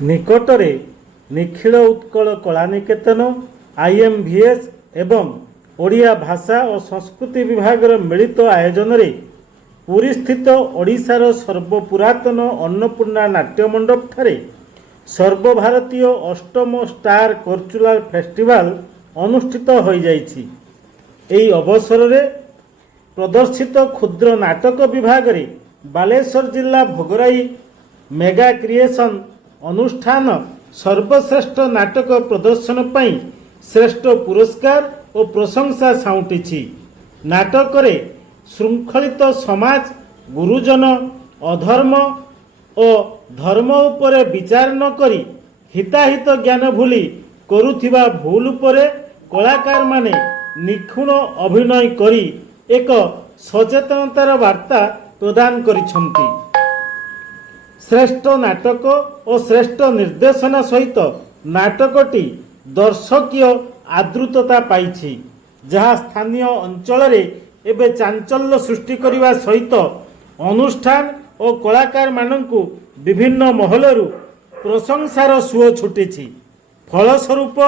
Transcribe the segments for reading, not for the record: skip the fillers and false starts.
निकटरे Nikhil Utkal कलानिकेतन IMVS एवं ओडिया भाषा और संस्कृति विभागर मिलित आयोजन रे पुरी स्थित ओडिशार सर्वपुरातन अन्नपूर्णा नाट्य मंडप ठारे सर्वभारतीय अष्टम स्टार कल्चरल फेस्टिवल अनुष्ठित हो जाइछि। एही अवसर रे प्रदर्शित क्षुद्र नाटक विभाग रे बालेश्वर जिला भोगराई मेगा क्रिएशन अनुष्ठान सर्वश्रेष्ठ नाटक प्रदर्शन पई श्रेष्ठ पुरस्कार और प्रशंसा साउंटिछि। नाटक रे श्रृंखलित समाज गुरुजन अधर्म और धर्म उपरे विचार न करी हिताहित ज्ञान भूली करुथिबा भूल उपरे कलाकार माने निखुण अभिनय करी एक सचेतनतार वार्ता प्रदान करिछंती। श्रेष्ठ नाटक और श्रेष्ठ निर्देशना सहित नाटकटी दर्शकीय आदृतता पाइछि, जहाँ स्थानीय अंचल रे एबे चांचल्य सृष्टि करिवा सहित अनुष्ठान और कलाकार मानंकु विभिन्न महलरु प्रशंसार सुओ छुटिछि। फलस्वरूप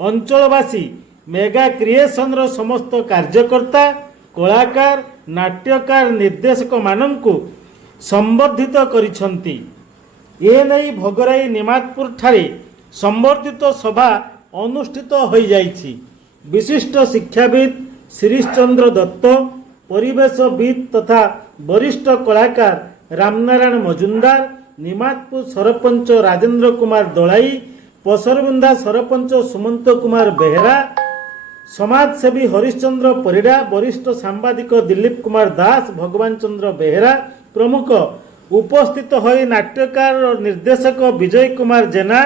अंचलवासी मेगा क्रिएशन रो समस्त कार्यकर्ता कलाकार नाट्यकार निर्देशक मानंकु संबर्धित करिछंती। ए नै भोगराई निमातपुर ठारे संबर्धित सभा अनुष्ठित हो जाइछि। विशिष्ट शिक्षाविद शिरीष चंद्र दत्त, परिवेशविद तथा वरिष्ठ कलाकार रामनारायण मजुमदार, निमातपुर सरपंच राजेंद्र कुमार दलाई, पसरबुंदा सरपंच सुमंत कुमार बेहरा, समाजसेवी हरिश्चंद्र परिडा, वरिष्ठ सांबादिक दिलीप कुमार दास, भगवान चंद्र बेहरा प्रमुख उपस्थित होई नाट्यकार और निर्देशक विजय कुमार जेना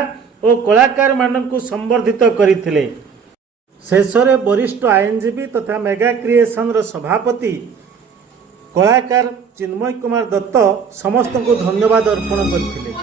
और कलाकार मानकु संबर्धित करिथिले। शेषरे वरिष्ठ आईनजीवी तथा मेगा क्रिएशन रो सभापति कलाकार चिन्मय कुमार दत्त समस्त को धन्यवाद अर्पण करथिले।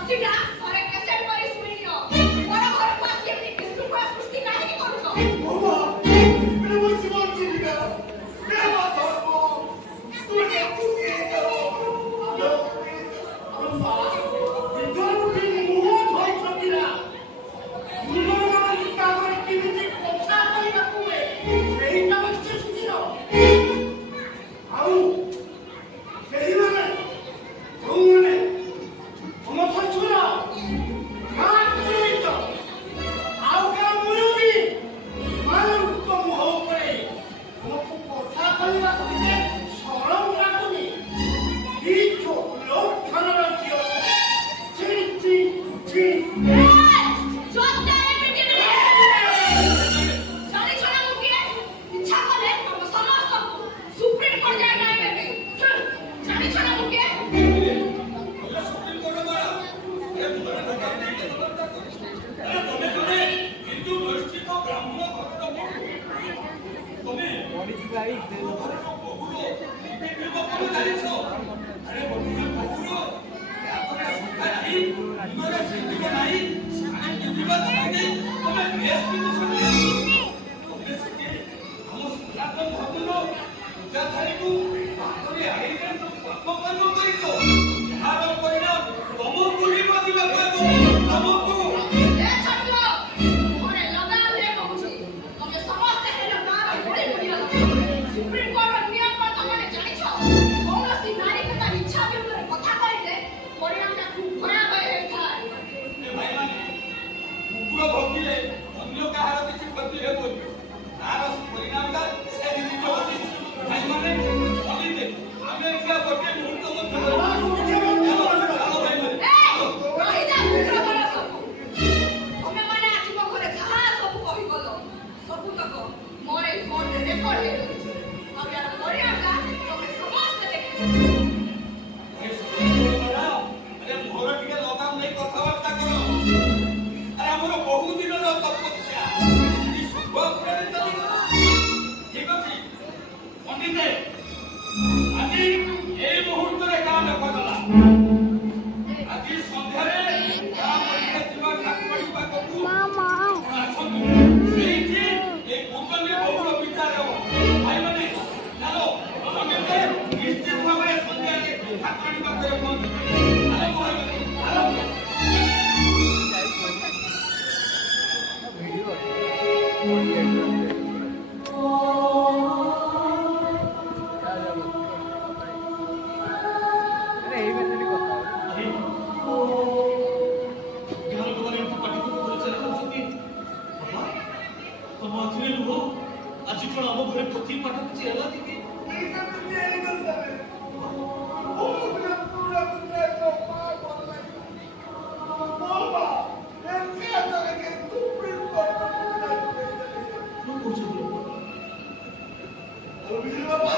ବୁଝିଲୁ ବାପା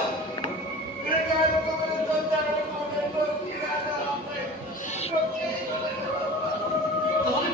ଏ ଗାଁ ଲୋକମାନେ ତୋ ମନେ ତ କିରା ନା ପାଇଁ ରଖେଇ ଗଲେ ବାପା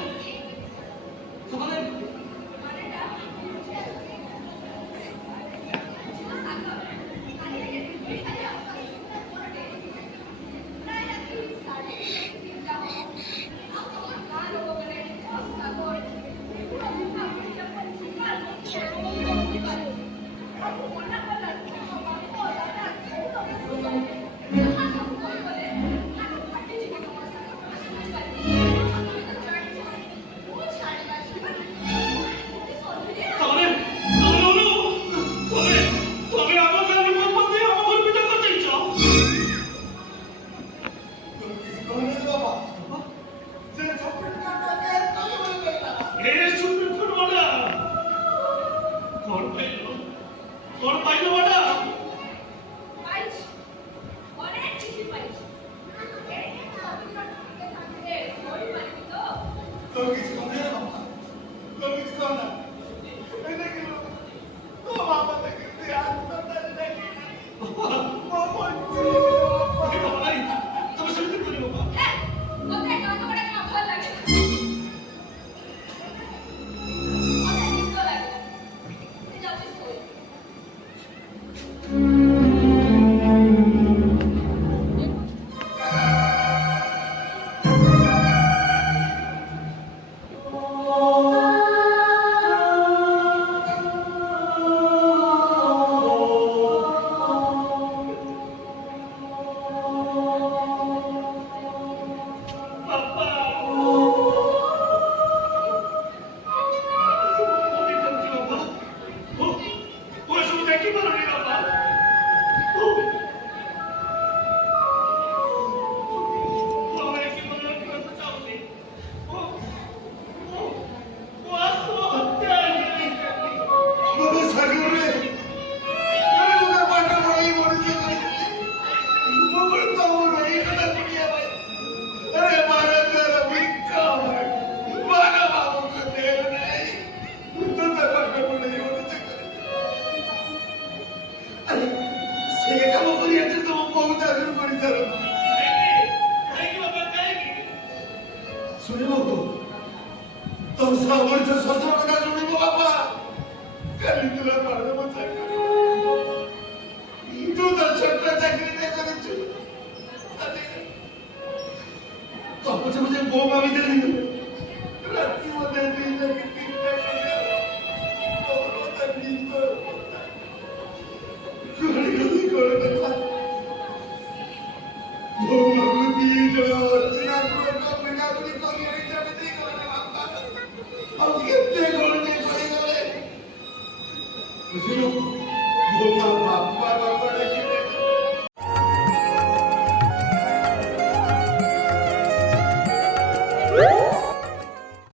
Go, mommy,